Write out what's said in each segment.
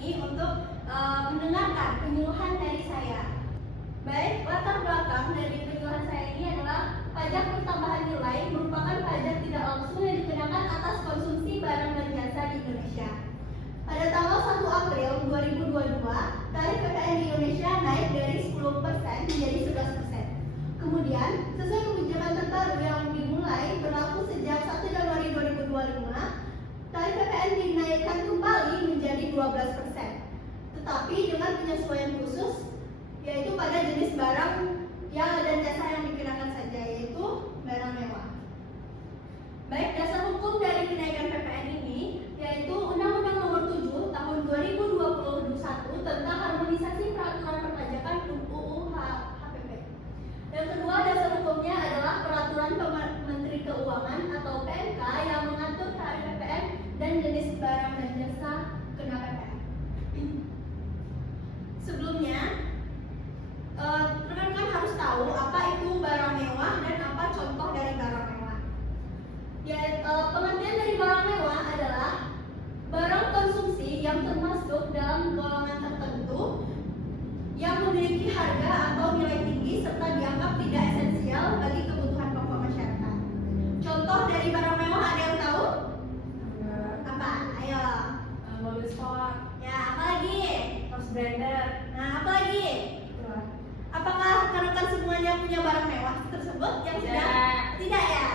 ini untuk mendengarkan penyuluhan dari saya. Baik, latar belakang dari penyuluhan saya ini adalah pajak pertambahan nilai merupakan pajak tidak langsung yang dikenakan atas konsumsi barang dan jasa di Indonesia. Pada tanggal 1 April 2022, tarif PPN di Indonesia naik dari 10% menjadi 11%. Kemudian, sesuai kebijakan terbaru yang dimulai berlaku sejak 1 Januari 2025, tarif PPN dinaikkan kembali menjadi 12%. Tetapi dengan penyesuaian khusus, yaitu pada jenis barang dan jasa yang dikenakan saja, yaitu barang mewah. Baik, dasar hukum dari kenaikan PPN ini yaitu Undang-Undang Nomor 7 Tahun 2021 tentang harmonisasi peraturan perpajakan UU HPP. Yang kedua, dasar hukumnya adalah Peraturan Menteri Keuangan atau PMK yang mengatur tarif PPN dan jenis barang dan jasa kena PPN. Sebelumnya, rekan-rekan harus tahu apa itu barang mewah dan apa contoh dari barang mewah. Pengertian dari barang mewah adalah barang konsumsi yang termasuk dalam golongan tertentu yang memiliki harga atau nilai tinggi serta dianggap tidak esensial bagi kebutuhan pokok masyarakat. Contoh dari barang mewah ada yang tahu? Apa? Ayo. Mobil sekolah. Ya, apa lagi? House blender. Nah, apa lagi? Apakah rekan-rekan semuanya punya barang mewah tersebut yang sudah? Tidak ya?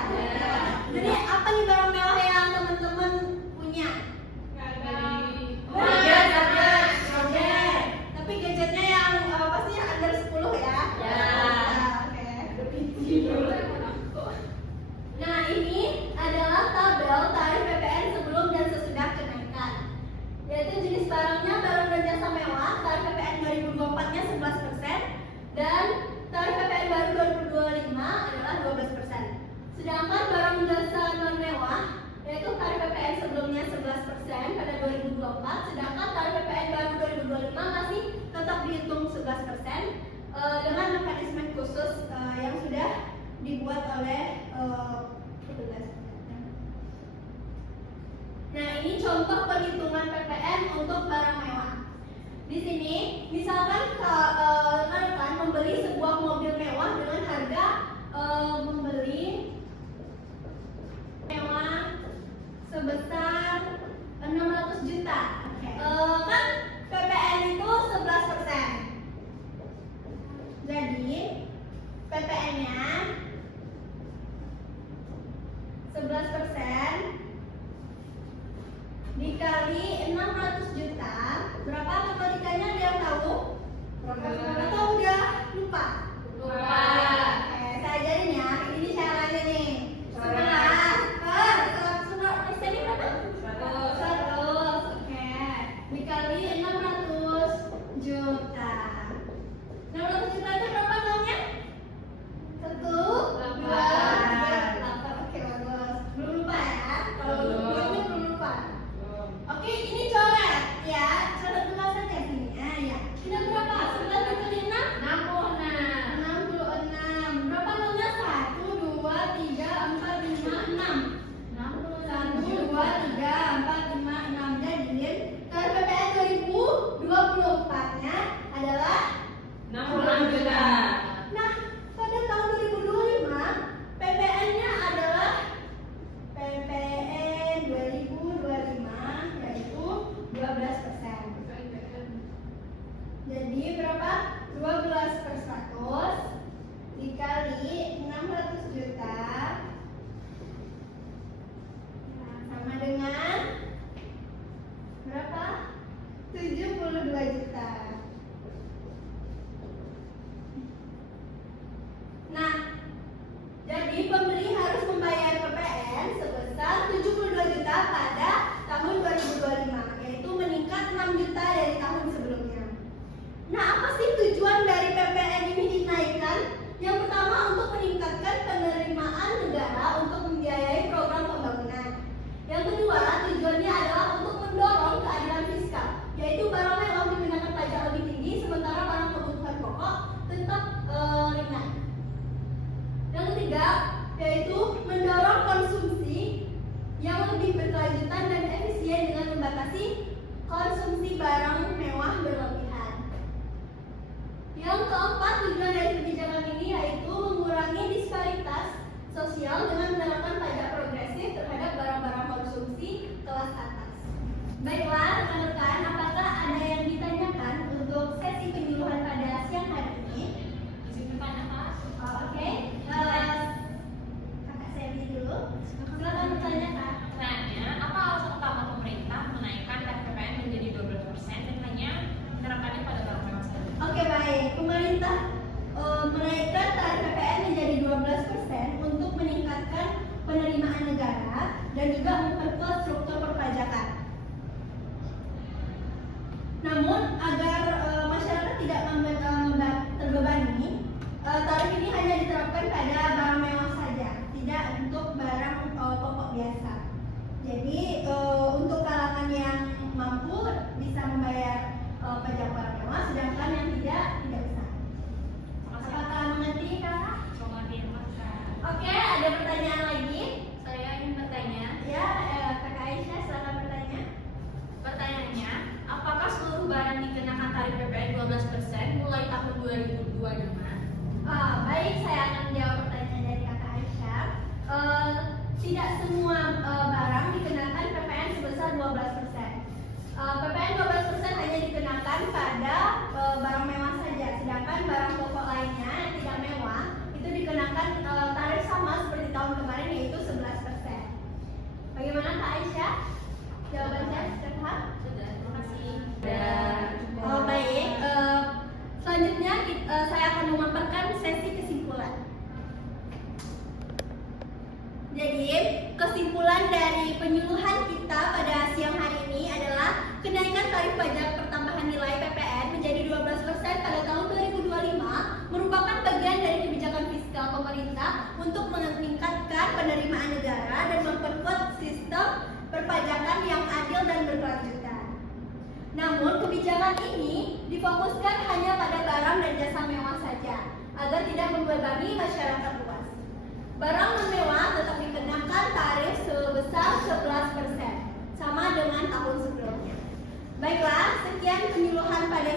Jadi apa nih barang mewah yang teman-teman punya? Gadget. Tapi gadgetnya yang pasti yang under 10 ya? Oke. Nah, ini adalah tabel tarif PPN sebelum dan sesudah kenaikan. Yaitu jenis barangnya barang dan jasa mewah, tarif PPN 2024-nya 11%. Dan tarif PPN baru 2025 adalah 12%. Sedangkan barang jasa non mewah yaitu tarif PPN sebelumnya 11% pada 2024, sedangkan tarif PPN baru 2025 masih tetap dihitung 11% dengan mekanisme khusus yang sudah dibuat oleh petugas. Nah, ini contoh perhitungan PPN untuk barang mewah. Di sini, misalkan rekan membeli sebuah mobil mewah dengan harga membeli mewah sebesar 600 juta. Kan PPN itu 11%. Jadi PPN-nya 11% dikali 600 juta, berapa matematikanya ada yang tahu? Atau udah lupa? Saya ajarin ya, ini caranya nih. Setengah per 100% ini berapa? 100. Oke. Dikali 600 juta. 600 juta itu berapa nolnya? 1, 2, 3, 8. Oke, bagus. Belum lupa ya? Kalau belum lupa. Oke, ini coret ya. Coret dulu saja sini. Ya. Sudah berapa? 11 dikali 6? 66. Berapa nolnya? 1, 2, 3, 4, 5, 6. 1, 2, 3, 4, 5, 6. Jadi tarif PPN 2024-nya adalah 66 juta. Nah, pada tahun 2025 PPN-nya adalah PPN 2025 yaitu 12%. Jadi berapa? 12/100 dikali 600 juta sama dengan berapa? 72 juta. Nah, jadi pembeli harus membayar PPN sebesar 72 juta pada tahun 2025, yaitu meningkat 6 juta dari tahun sebelumnya. Nah, apa sih tujuan dari PPN ini dinaikkan? Yang pertama, untuk meningkatkan penerimaan negara untuk membiayai program pembangunan. Yang kedua, tujuannya adalah untuk mendorong keadilan fiskal, yaitu barang mewah dikenakan pajak Yang keempat, tujuan dari kebijakan ini yaitu mengurangi disparitas sosial dengan menerapkan pajak progresif terhadap barang-barang konsumsi kelas atas. Baiklah, rekan-rekan, apakah ada yang ditanyakan untuk sesi penyuluhan pada siang hari ini? Izin bertanya, Pak. Oke. Kakak Selvi dulu. Silakan bertanya, Kak. Pertanyaannya, apa alasan utama pemerintah menaikkan tarif PPN menjadi 12% dan hanya menerapkannya pada barang mewah saja? Oke, baik. Pemerintah menaikkan tarif PPN menjadi 12% untuk meningkatkan penerimaan negara dan juga memperkuat struktur perpajakan. Namun, agar masyarakat tidak terbebani, tarif ini hanya diterapkan pada barang mewah saja, tidak untuk barang pokok biasa. Jadi, untuk kalangan yang mampu bisa membayar pajak barang mewah, sedangkan yang tidak bisa. Apakah mengerti, Kakak? Mengerti, Pak. Oke, ada pertanyaan lagi? Saya ingin bertanya, Ya, Kakak Aisyah, silakan bertanya. pertanyaannya, apakah seluruh barang dikenakan tarif PPN 12% mulai tahun 2025? Baik, saya akan menjawab pertanyaan dari Kakak Aisyah. Tidak semua barang dikenakan PPN sebesar 12%. PPN 12% hanya dikenakan pada barang mewah saja, sedangkan barang pokok lainnya yang tidak mewah itu dikenakan tarif sama seperti tahun kemarin, yaitu 11%. Bagaimana Kak Aisyah? Jawabannya cepat? Sudah, terima kasih. Baik. Selanjutnya saya akan memaparkan sesi kesimpulan. Jadi, kesimpulan dari penyuluhan kita pada siang hari ini adalah kenaikan tarif pajak pertambahan nilai PPN menjadi 12% pada tahun 2025 merupakan bagian dari kebijakan fiskal pemerintah untuk meningkatkan penerimaan negara dan memperkuat sistem perpajakan yang adil dan berkelanjutan. Namun, kebijakan ini difokuskan hanya pada barang dan jasa mewah saja, agar tidak membebani masyarakat luas. Barang non-mewah tetap dikenakan tarif sebesar 11%, sama dengan tahun sebelumnya. Baiklah, sekian penyuluhan pada